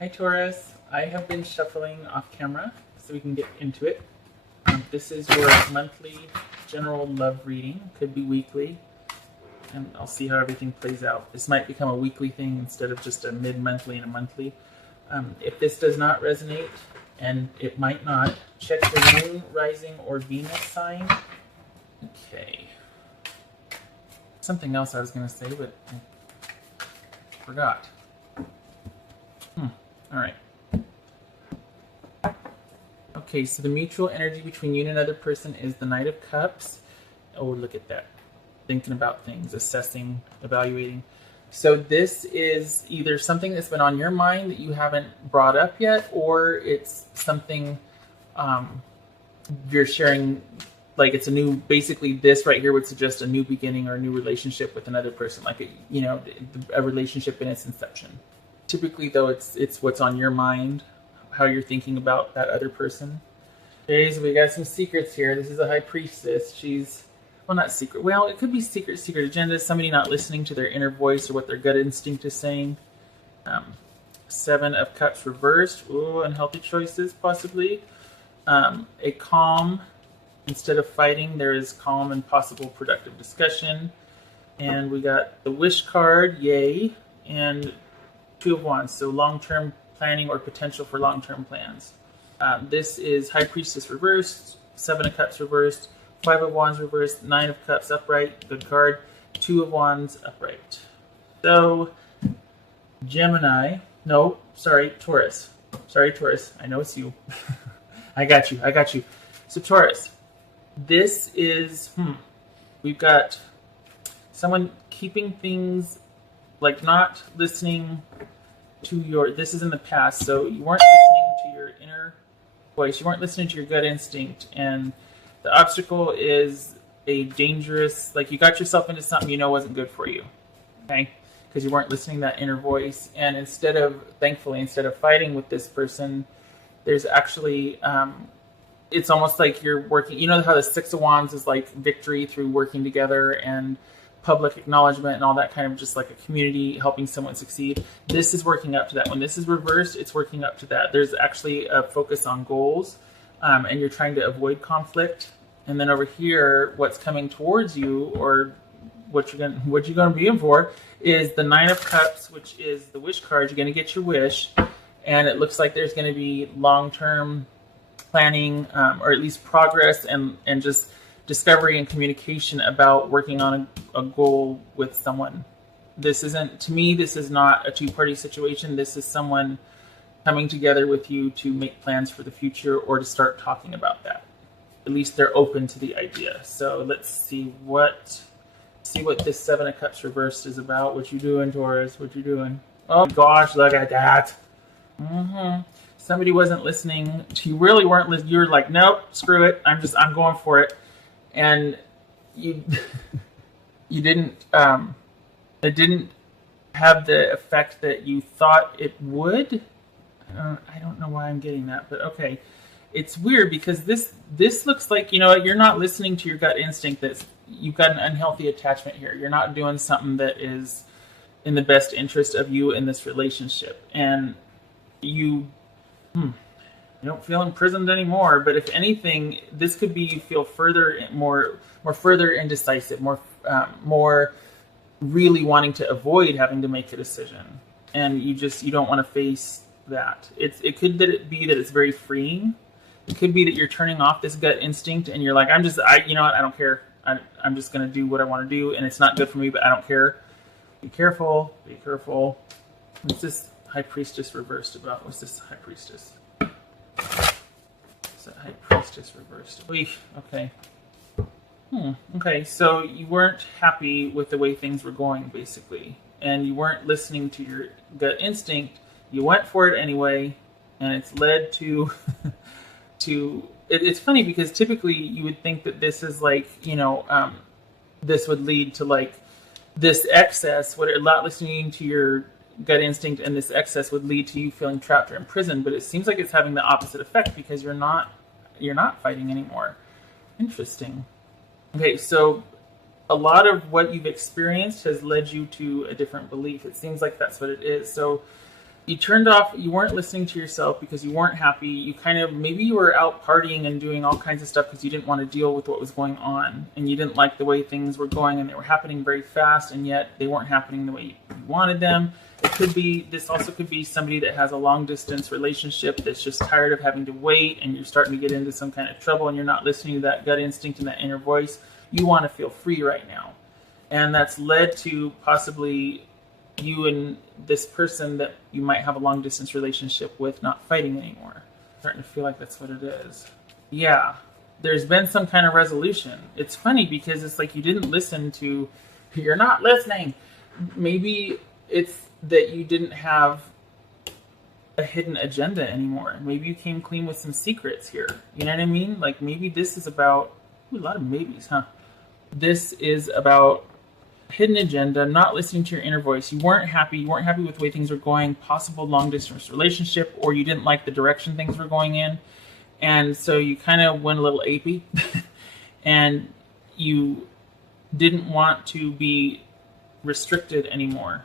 Hi Taurus, I have been shuffling off camera so we can get into it. This is your monthly general love reading, could be weekly, and I'll see how everything plays out. This might become a weekly thing instead of just a mid-monthly and a monthly. If this does not resonate, and it might not, check your moon, rising, or Venus sign. Okay. Something else I was going to say, but I forgot. All right. Okay, so the mutual energy between you and another person is the Knight of Cups. Oh, look at that. Thinking about things, assessing, evaluating. So this is either something that's been on your mind that you haven't brought up yet, or it's something you're sharing, like it's a new, basically this right here would suggest a new beginning or a new relationship with another person, like a relationship in its inception. Typically, though, it's what's on your mind, how you're thinking about that other person. Okay, so we got some secrets here. This is a High Priestess. She's, well, not secret. Well, it could be secret agenda. Somebody not listening to their inner voice or what their gut instinct is saying. Seven of Cups reversed. Ooh, unhealthy choices, possibly. A calm. Instead of fighting, there is calm and possible productive discussion. And we got the Wish card, yay. And Two of Wands, so long-term planning or potential for long-term plans. This is High Priestess reversed, Seven of Cups reversed, Five of Wands reversed, Nine of Cups upright, good card, Two of Wands upright. So, Gemini, no, sorry, Taurus. Sorry, Taurus, I know it's you. I got you. So, Taurus, this is, we've got someone keeping things, like not listening to your, this is in the past, so you weren't listening to your inner voice, you weren't listening to your gut instinct, and the obstacle is a dangerous, like you got yourself into something you know wasn't good for you, okay? Because you weren't listening to that inner voice, and thankfully, instead of fighting with this person, there's actually, it's almost like you're working, you know how the Six of Wands is like victory through working together and public acknowledgement and all that, kind of just like a community helping someone succeed. This is working up to that. When this is reversed, it's working up to that. There's actually a focus on goals, and you're trying to avoid conflict. And then over here, what's coming towards you, or what you're going to be in for, is the Nine of Cups, which is the Wish card. You're going to get your wish, and it looks like there's going to be long-term planning, or at least progress, and just discovery and communication about working on a goal with someone. This isn't, to me, this is not a two-party situation. This is someone coming together with you to make plans for the future or to start talking about that. At least they're open to the idea. So let's see what this Seven of Cups reversed is about. What you doing, Taurus? What you doing? Oh gosh, look at that. Somebody wasn't listening. You really weren't listening. You were like, nope, screw it. I'm going for it. And you didn't, it didn't have the effect that you thought it would. I don't know why I'm getting that, but okay. It's weird because this looks like, you're not listening to your gut instinct. You've got an unhealthy attachment here. You're not doing something that is in the best interest of you in this relationship. And you don't feel imprisoned anymore, but if anything, this could be you feel more further indecisive, more really wanting to avoid having to make a decision, and you don't want to face that. It could be that it's very freeing. It could be that you're turning off this gut instinct, and you're like, you know what, I don't care. I'm just going to do what I want to do, and it's not good for me, but I don't care. Be careful. Be careful. What's this High Priestess reversed about? What's this High Priestess? High Priestess reversed. Okay. Okay, so you weren't happy with the way things were going, basically. And you weren't listening to your gut instinct. You went for it anyway, and it's led to... It's funny because typically you would think that this is like, this would lead to like this excess, not listening to your gut instinct, and this excess would lead to you feeling trapped or imprisoned, but it seems like it's having the opposite effect because you're not fighting anymore. Interesting. Okay, so a lot of what you've experienced has led you to a different belief. It seems like that's what it is. So you turned off, you weren't listening to yourself because you weren't happy. You kind of, maybe you were out partying and doing all kinds of stuff because you didn't want to deal with what was going on, and you didn't like the way things were going, and they were happening very fast, and yet they weren't happening the way you wanted them. It could be, this also could be somebody that has a long distance relationship that's just tired of having to wait, and you're starting to get into some kind of trouble, and you're not listening to that gut instinct and that inner voice. You want to feel free right now. And that's led to possibly you and this person that you might have a long distance relationship with not fighting anymore. I'm starting to feel like that's what it is. Yeah, there's been some kind of resolution. It's funny because it's like you didn't listen to, you're not listening. Maybe it's that you didn't have a hidden agenda anymore. Maybe you came clean with some secrets here. You know what I mean? Like maybe this is about, ooh, a lot of maybes, huh? This is about hidden agenda, not listening to your inner voice. You weren't happy with the way things were going, possible long distance relationship, or you didn't like the direction things were going in. And so you kind of went a little apey and you didn't want to be restricted anymore.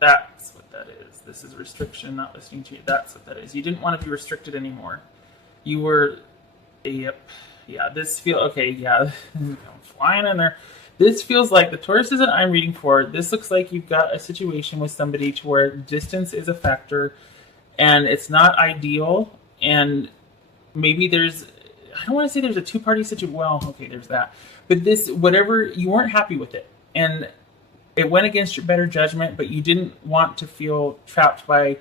That's what that is. This is restriction, not listening to you. That's what that is. You didn't want to be restricted anymore. You were, yep. Yeah, this feel, okay, yeah, I'm flying in there. This feels like the Tauruses that I'm reading for, this looks like you've got a situation with somebody to where distance is a factor and it's not ideal, and maybe there's, I don't want to say there's a two-party situation, well, okay, there's that. But this, whatever, you weren't happy with it. And it went against your better judgment, but you didn't want to feel trapped by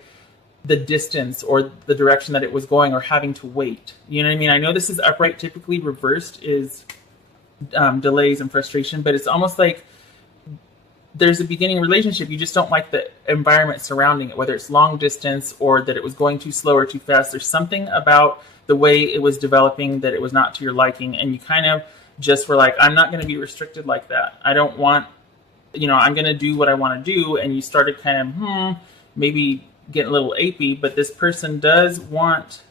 the distance or the direction that it was going or having to wait. You know what I mean? I know this is upright. Typically reversed is delays and frustration, but it's almost like there's a beginning relationship. You just don't like the environment surrounding it, whether it's long distance or that it was going too slow or too fast. There's something about the way it was developing that it was not to your liking. And you kind of just were like, I'm not going to be restricted like that. I don't want, you know, I'm going to do what I want to do. And you started kind of, maybe getting a little apey, but this person does want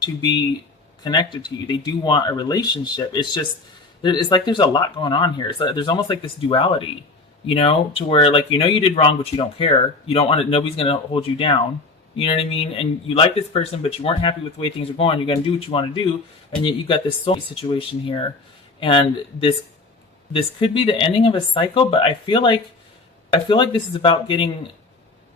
to be connected to you. They do want a relationship. It's just, it's like there's a lot going on here. It's like, there's almost like this duality, you know, to where like, you know, you did wrong, but you don't care. You don't want to, nobody's going to hold you down. You know what I mean? And you like this person, but you weren't happy with the way things are going. You're going to do what you want to do. And yet you've got this soulmate situation here. And this could be the ending of a cycle, but I feel like this is about getting,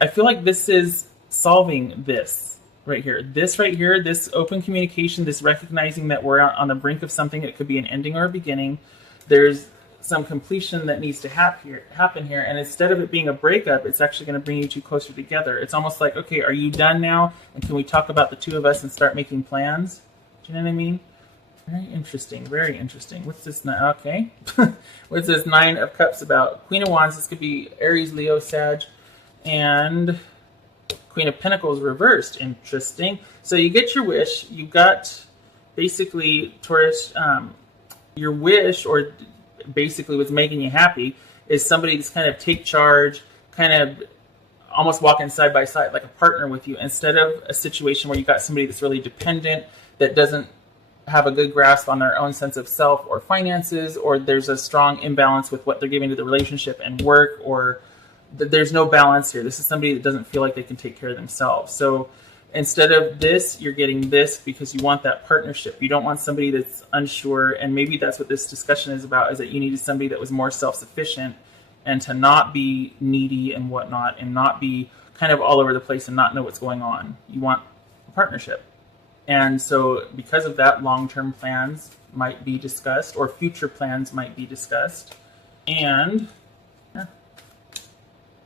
I feel like this is solving this right here. This right here, this open communication, this recognizing that we're on the brink of something. It could be an ending or a beginning. There's some completion that needs to happen here. And instead of it being a breakup, it's actually going to bring you two closer together. It's almost like, okay, are you done now? And can we talk about the two of us and start making plans? Do you know what I mean? Very interesting. Very interesting. What's this? Okay. What's this 9 of Cups about? Queen of Wands. This could be Aries, Leo, Sag. And Queen of Pentacles reversed. Interesting. So you get your wish. You got basically Taurus, your wish, or basically what's making you happy, is somebody that's kind of take charge, kind of almost walking side by side like a partner with you, instead of a situation where you got somebody that's really dependent, that doesn't have a good grasp on their own sense of self or finances, or there's a strong imbalance with what they're giving to the relationship and work, or there's no balance here. This is somebody that doesn't feel like they can take care of themselves. So instead of this, you're getting this because you want that partnership. You don't want somebody that's unsure, and maybe that's what this discussion is about, is that you needed somebody that was more self-sufficient and to not be needy and whatnot, and not be kind of all over the place and not know what's going on. You want a partnership. And so because of that, long-term plans might be discussed, or future plans might be discussed. And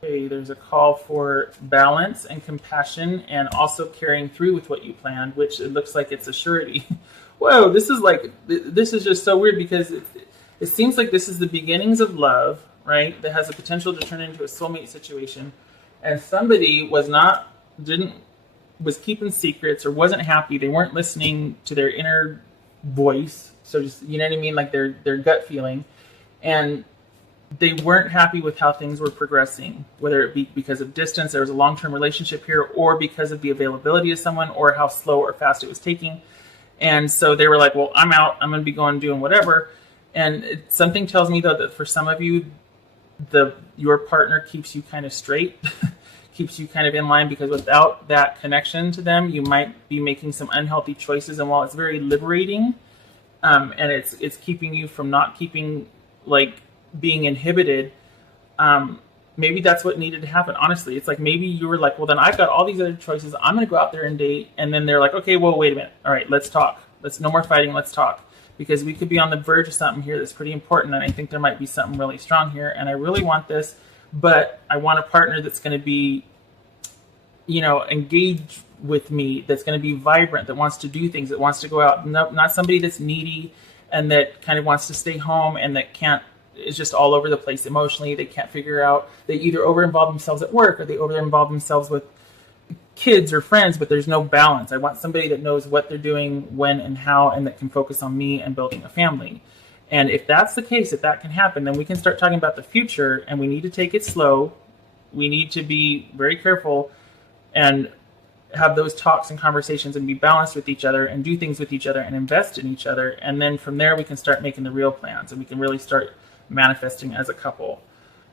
okay, there's a call for balance and compassion, and also carrying through with what you planned, which it looks like it's a surety. Whoa, this is just so weird, because it seems like this is the beginnings of love, right? That has the potential to turn into a soulmate situation. And somebody was keeping secrets, or wasn't happy. They weren't listening to their inner voice. So just, you know what I mean? Like their gut feeling. And they weren't happy with how things were progressing, whether it be because of distance, there was a long-term relationship here, or because of the availability of someone, or how slow or fast it was taking. And so they were like, well, I'm out. I'm going to be doing whatever. And something tells me, though, that for some of you, your partner keeps you kind of straight, keeps you kind of in line, because without that connection to them, you might be making some unhealthy choices. And while it's very liberating, and it's keeping you from not keeping, like, being inhibited, maybe that's what needed to happen. Honestly, it's like maybe you were like, well, then I've got all these other choices. I'm going to go out there and date. And then they're like, okay, well, wait a minute. All right, let's talk. Let's no more fighting. Let's talk. Because we could be on the verge of something here that's pretty important. And I think there might be something really strong here. And I really want this, but I want a partner that's going to be, engaged with me, that's going to be vibrant, that wants to do things, that wants to go out. Not somebody that's needy and that kind of wants to stay home and that is just all over the place emotionally. They can't figure out, they either over involve themselves at work or they over involve themselves with kids or friends, but there's no balance. I want somebody that knows what they're doing, when and how, and that can focus on me and building a family. And if that's the case, if that can happen, then we can start talking about the future, and we need to take it slow. We need to be very careful and have those talks and conversations and be balanced with each other and do things with each other and invest in each other. And then from there, we can start making the real plans, and we can really start manifesting as a couple.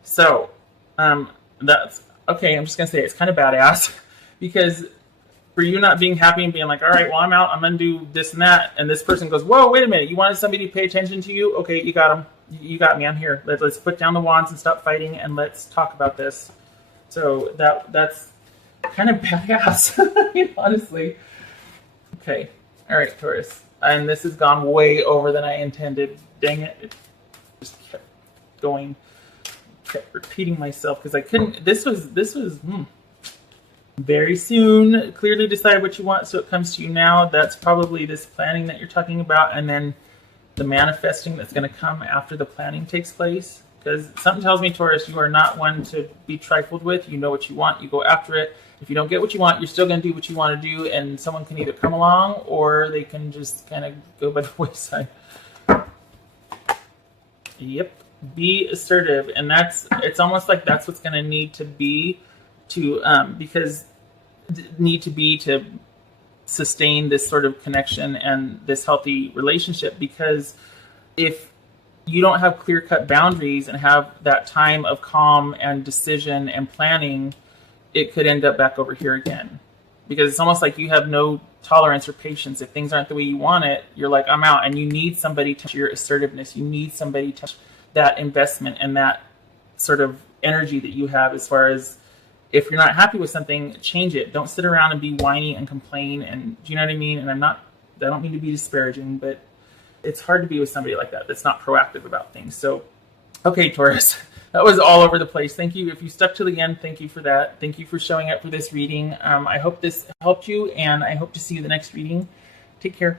So that's okay. I'm just gonna say it's kind of badass, because for you not being happy and being like, all right, well, I'm out, I'm gonna do this and that, and this person goes, whoa, wait a minute, you wanted somebody to pay attention to you? Okay, you got him, you got me, I'm here. Let's put down the wands and stop fighting, and let's talk about this. So that's kind of badass, honestly. Okay, all right, Taurus, and this has gone way over than I intended. Dang it. Just kept going, kept repeating myself because I couldn't. This was very soon. Clearly decide what you want, so it comes to you now. That's probably this planning that you're talking about, and then the manifesting that's going to come after the planning takes place. Because something tells me, Taurus, you are not one to be trifled with. You know what you want, you go after it. If you don't get what you want, you're still going to do what you want to do, and someone can either come along or they can just kind of go by the wayside. Yep. Be assertive. And it's almost like that's what's going to need to be to sustain this sort of connection and this healthy relationship. Because if you don't have clear-cut boundaries and have that time of calm and decision and planning, it could end up back over here again. Because it's almost like you have no tolerance or patience. If things aren't the way you want it, you're like, I'm out. And you need somebody to touch your assertiveness. You need somebody to touch that investment and that sort of energy that you have, as far as if you're not happy with something, change it. Don't sit around and be whiny and complain. And do you know what I mean? And I don't mean to be disparaging, but it's hard to be with somebody like that that's not proactive about things. So, okay, Taurus, that was all over the place. Thank you. If you stuck to the end, thank you for that. Thank you for showing up for this reading. I hope this helped you, and I hope to see you the next reading. Take care.